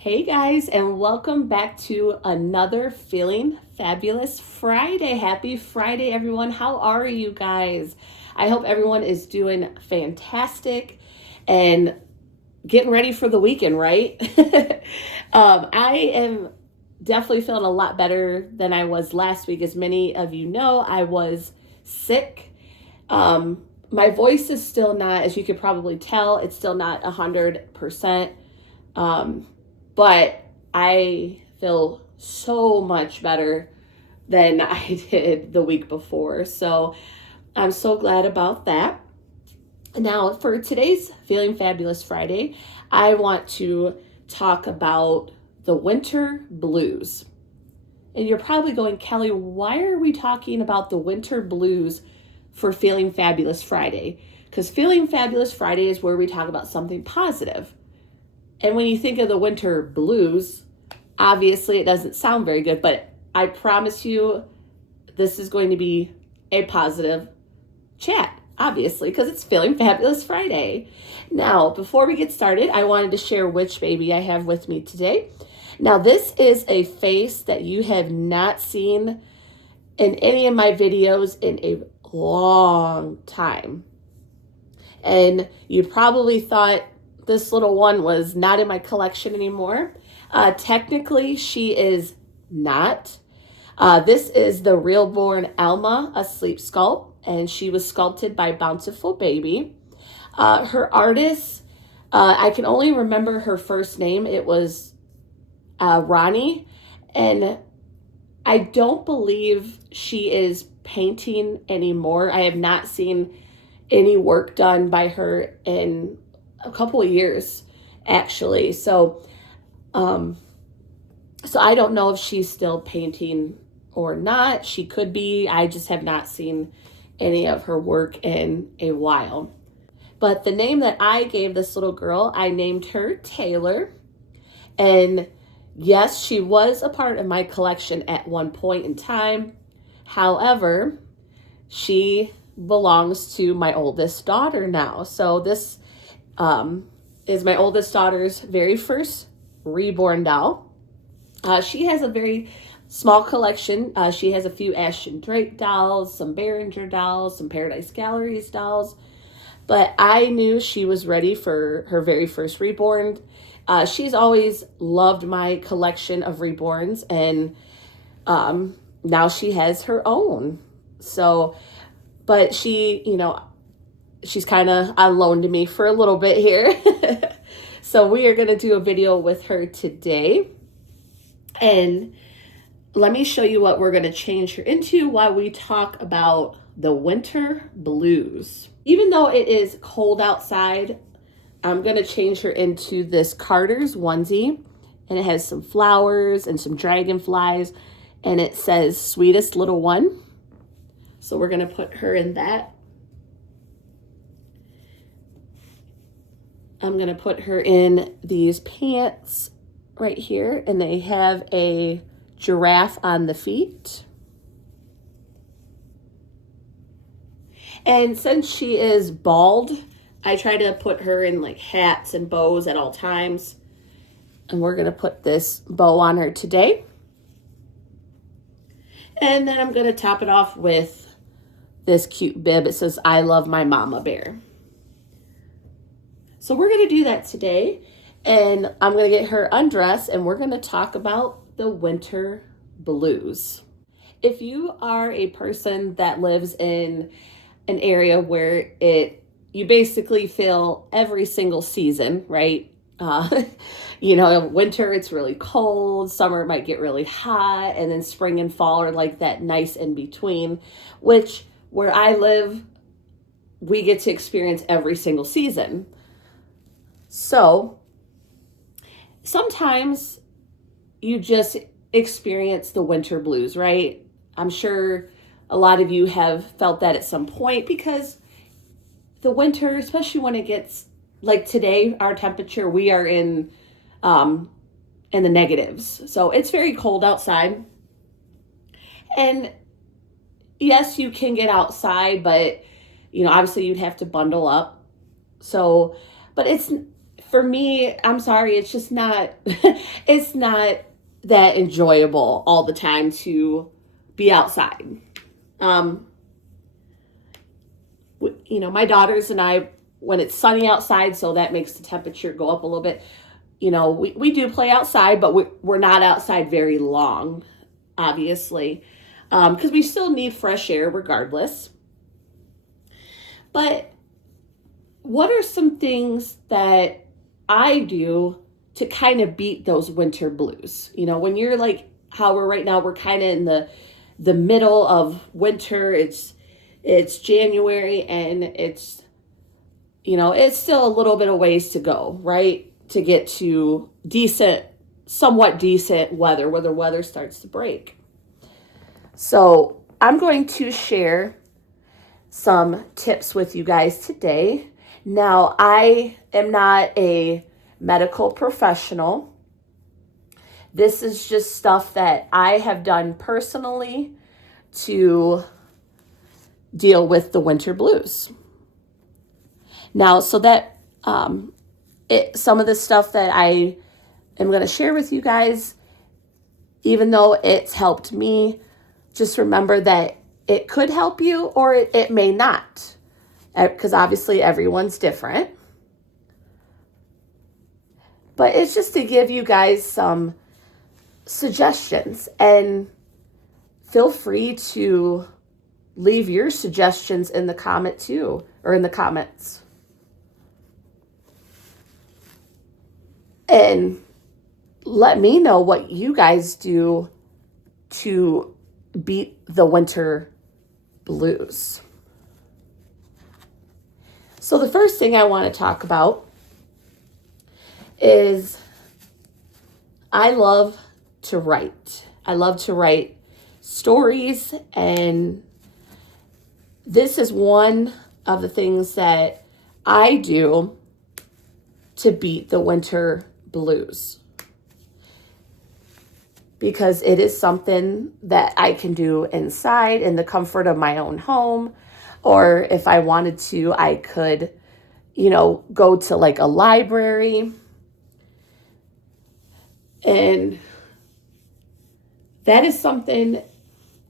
Hey guys, and welcome back to another Feeling Fabulous Friday. Happy Friday, everyone. How are you guys? I hope everyone is doing fantastic and getting ready for the weekend, right? I am definitely feeling a lot better than I was last week. As many of you know, I was sick. My voice is still not, as you could probably tell, it's still not 100%. But I feel so much better than I did the week before. So I'm so glad about that. Now, for today's Feeling Fabulous Friday, I want to talk about the winter blues. And you're probably going, Kelly, why are we talking about the winter blues for Feeling Fabulous Friday? Because Feeling Fabulous Friday is where we talk about something positive. And when you think of the winter blues, obviously it doesn't sound very good, but I promise you this is going to be a positive chat, obviously, because it's Feeling Fabulous Friday. Now, before we get started, I wanted to share which baby I have with me today. Now, this is a face that you have not seen in any of my videos in a long time. And you probably thought this little one was not in my collection anymore. Technically, she is not. This is the Realborn Alma Asleep Sculpt, and she was sculpted by Bountiful Baby. Her artist, I can only remember her first name. It was Ronnie, and I don't believe she is painting anymore. I have not seen any work done by her in a couple of years, actually. So I don't know if she's still painting or not. She could be. I just have not seen any of her work in a while. But the name that I gave this little girl, I named her Taylor. And yes, she was a part of my collection at one point in time. However, she belongs to my oldest daughter now. So this is my oldest daughter's very first reborn doll. She has a very small collection. She has a few Ashton Drake dolls, some Behringer dolls, some Paradise Galleries dolls. But I knew she was ready for her very first reborn. She's always loved my collection of reborns, and now she has her own. So, but she, she's kind of on loan to me for a little bit here. So we are going to do a video with her today. And let me show you what we're going to change her into while we talk about the winter blues. Even though it is cold outside, I'm going to change her into this Carter's onesie. And it has some flowers and some dragonflies. And it says, "Sweetest Little One." So we're going to put her in that. I'm going to put her in these pants right here, and they have a giraffe on the feet. And since she is bald, I try to put her in like hats and bows at all times. And we're going to put this bow on her today. And then I'm going to top it off with this cute bib. It says, "I love my mama bear." So we're going to do that today, and I'm going to get her undressed, and we're going to talk about the winter blues. If you are a person that lives in an area where you basically feel every single season, right? Winter, it's really cold. Summer, it might get really hot. And then spring and fall are like that nice in between, which where I live, we get to experience every single season. So sometimes you just experience the winter blues, right? I'm sure a lot of you have felt that at some point, because the winter, especially when it gets like today, our temperature, we are in the negatives. So it's very cold outside. And yes, you can get outside, but obviously you'd have to bundle up. So, but it's for me, I'm sorry, it's just not, it's not that enjoyable all the time to be outside. Um, my daughters and I, when it's sunny outside, so that makes the temperature go up a little bit. We do play outside, but we're not outside very long, obviously, because we still need fresh air regardless. But what are some things that I do to kind of beat those winter blues? When you're like how we're right now, we're kind of in the middle of winter. It's January, and it's still a little bit of ways to go, right? To get to somewhat decent weather, where the weather starts to break. So I'm going to share some tips with you guys today. Now, I am not a medical professional. This is just stuff that I have done personally to deal with the winter blues. Now, so that some of the stuff that I am going to share with you guys, even though it's helped me, just remember that it could help you or it may not, because obviously everyone's different. But it's just to give you guys some suggestions, and feel free to leave your suggestions in the comments. And let me know what you guys do to beat the winter blues. So the first thing I want to talk about is I love to write. I love to write stories, and this is one of the things that I do to beat the winter blues, because it is something that I can do inside in the comfort of my own home. Or if I wanted to, I could, go to like a library. And that is something,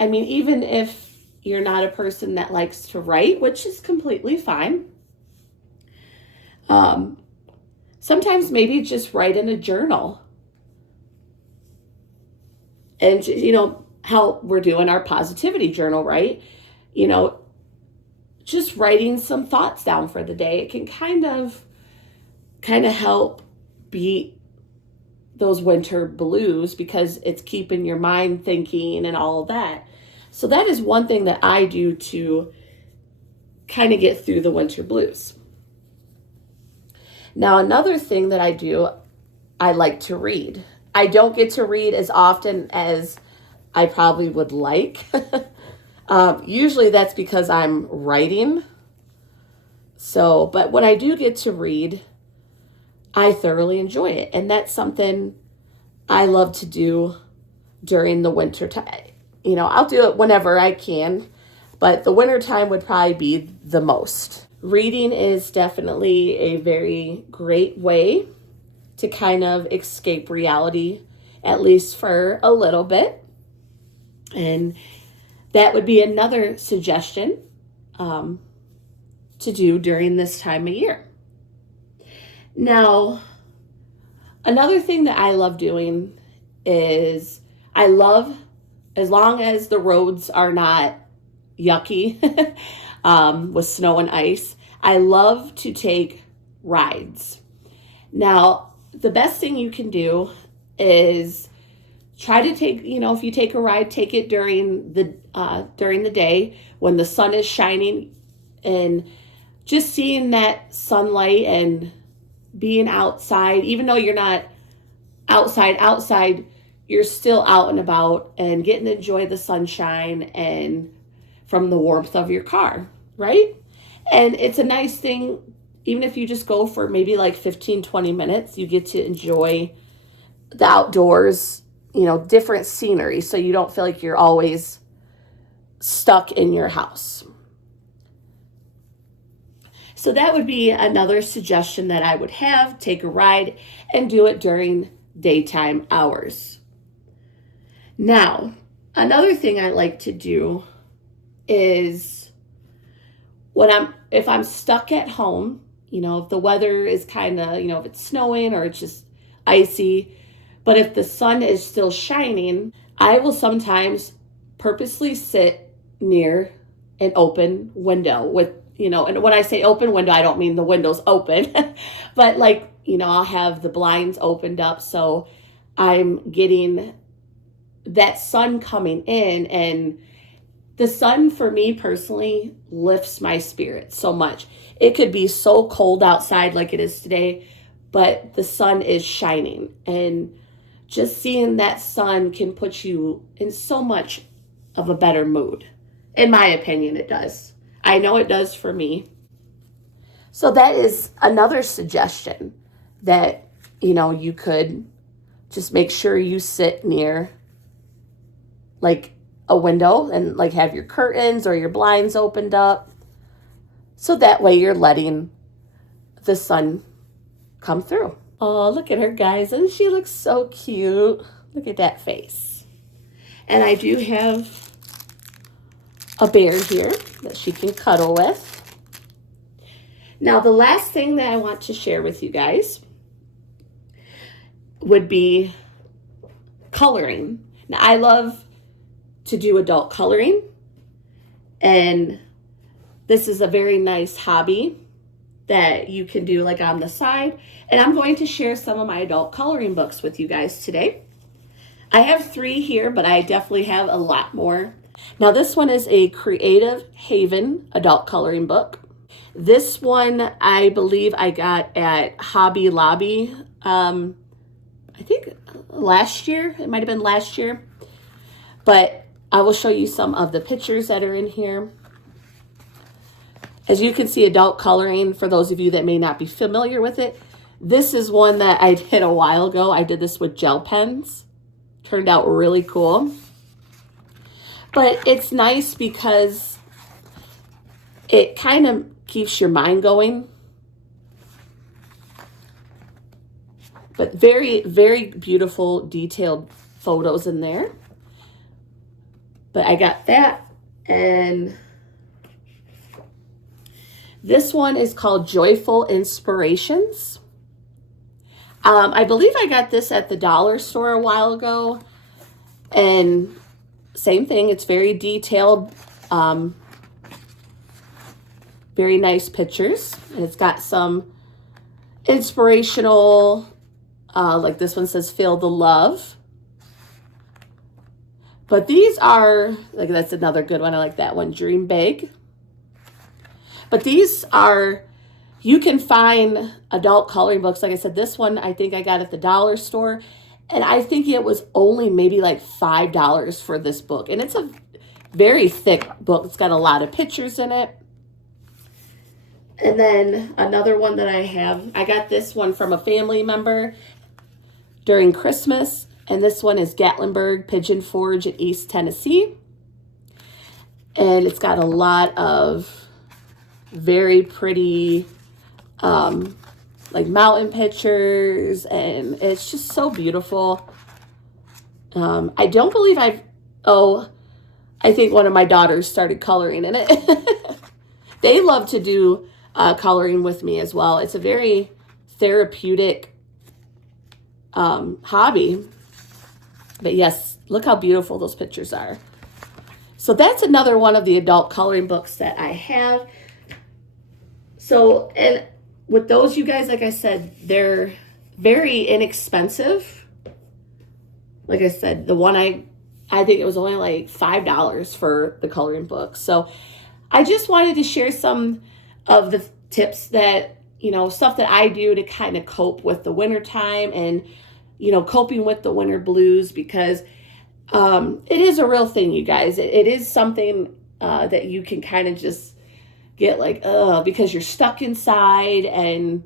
even if you're not a person that likes to write, which is completely fine. Sometimes maybe just write in a journal. And, how we're doing our positivity journal, right? Just writing some thoughts down for the day. It can kind of help beat those winter blues, because it's keeping your mind thinking and all of that. So that is one thing that I do to kind of get through the winter blues. Now, another thing that I do, I like to read. I don't get to read as often as I probably would like. Usually that's because I'm writing. But when I do get to read, I thoroughly enjoy it. And that's something I love to do during the winter time. I'll do it whenever I can, but the winter time would probably be the most. Reading is definitely a very great way to kind of escape reality, at least for a little bit. And that would be another suggestion to do during this time of year. Now, another thing that I love doing is as long as the roads are not yucky with snow and ice, I love to take rides. Now, the best thing you can do is try to take, if you take a ride, take it during the day when the sun is shining, and just seeing that sunlight and being outside. Even though you're not outside, you're still out and about and getting to enjoy the sunshine and from the warmth of your car, right? And it's a nice thing, even if you just go for maybe like 15-20 minutes, you get to enjoy the outdoors, different scenery, so you don't feel like you're always stuck in your house. So that would be another suggestion that I would have. Take a ride and do it during daytime hours. Now, another thing I like to do is if I'm stuck at home, if the weather is kind of, if it's snowing or it's just icy, but if the sun is still shining, I will sometimes purposely sit near an open window with, and when I say open window, I don't mean the window's open, but I'll have the blinds opened up so I'm getting that sun coming in. And the sun, for me personally, lifts my spirit so much. It could be so cold outside like it is today, but the sun is shining. And just seeing that sun can put you in so much of a better mood. In my opinion, it does. I know it does for me. So that is another suggestion that, you could just make sure you sit near a window and have your curtains or your blinds opened up. So that way you're letting the sun come through. Oh, look at her, guys. And she looks so cute. Look at that face. And I do have a bear here that she can cuddle with. Now, the last thing that I want to share with you guys would be coloring. Now, I love to do adult coloring, and this is a very nice hobby that you can do on the side. And I'm going to share some of my adult coloring books with you guys today. I have 3 here, but I definitely have a lot more. Now, this one is a Creative Haven adult coloring book. This one, I believe I got at Hobby Lobby, I think last year. It might have been last year. But I will show you some of the pictures that are in here. As you can see, adult coloring, for those of you that may not be familiar with it, this is one that I did a while ago. I did this with gel pens. Turned out really cool. But it's nice because it kind of keeps your mind going. But very, very beautiful, detailed photos in there. But I got that. And this one is called Joyful Inspirations. I believe I got this at the dollar store a while ago. And same thing, it's very detailed, very nice pictures. And it's got some inspirational, like this one says, Feel the Love. But these are, that's another good one. I like that one, Dream Big. But these are, you can find adult coloring books. Like I said, this one I think I got at the dollar store. And I think it was only maybe $5 for this book. And it's a very thick book. It's got a lot of pictures in it. And then another one that I have, I got this one from a family member during Christmas. And this one is Gatlinburg Pigeon Forge in East Tennessee. And it's got a lot of very pretty mountain pictures, and it's just so beautiful. I don't believe I think one of my daughters started coloring in it. They love to do coloring with me as well. It's a very therapeutic hobby. But yes, look how beautiful those pictures are. So that's another one of the adult coloring books that I have. So, and with those, you guys, like I said, they're very inexpensive. Like I said, the one I think it was only $5 for the coloring book. So I just wanted to share some of the tips that, stuff that I do to kind of cope with the winter time and, coping with the winter blues, because it is a real thing, you guys. It is something that you can kind of just get because you're stuck inside and,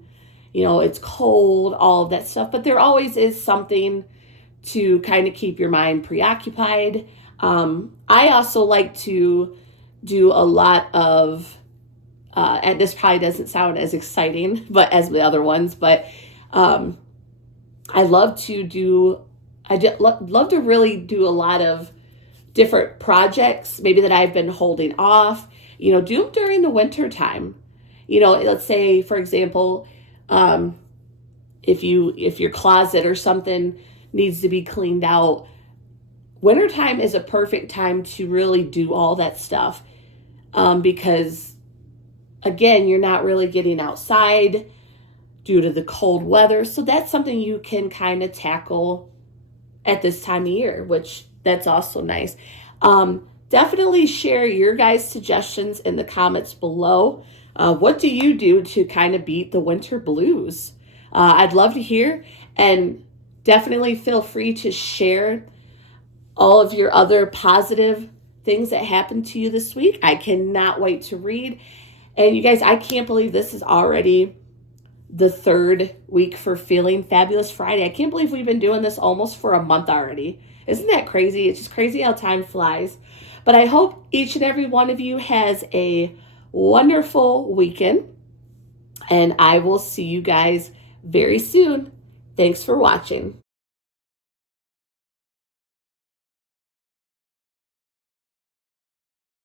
it's cold, all of that stuff. But there always is something to kind of keep your mind preoccupied. I also like to do a lot of and this probably doesn't sound as exciting, but as the other ones, but I love to do, love to really do a lot of different projects, maybe that I've been holding off, do them during the winter time. Let's say, for example, if your closet or something needs to be cleaned out, wintertime is a perfect time to really do all that stuff, because again, you're not really getting outside due to the cold weather. So that's something you can kind of tackle at this time of year, which that's also nice. Definitely share your guys' suggestions in the comments below. What do you do to kind of beat the winter blues? I'd love to hear, and definitely feel free to share all of your other positive things that happened to you this week. I cannot wait to read. And you guys, I can't believe this is already the third week for Feeling Fabulous Friday. I can't believe we've been doing this almost for a month already. Isn't that crazy? It's just crazy how time flies. But I hope each and every one of you has a wonderful weekend. And I will see you guys very soon. Thanks for watching.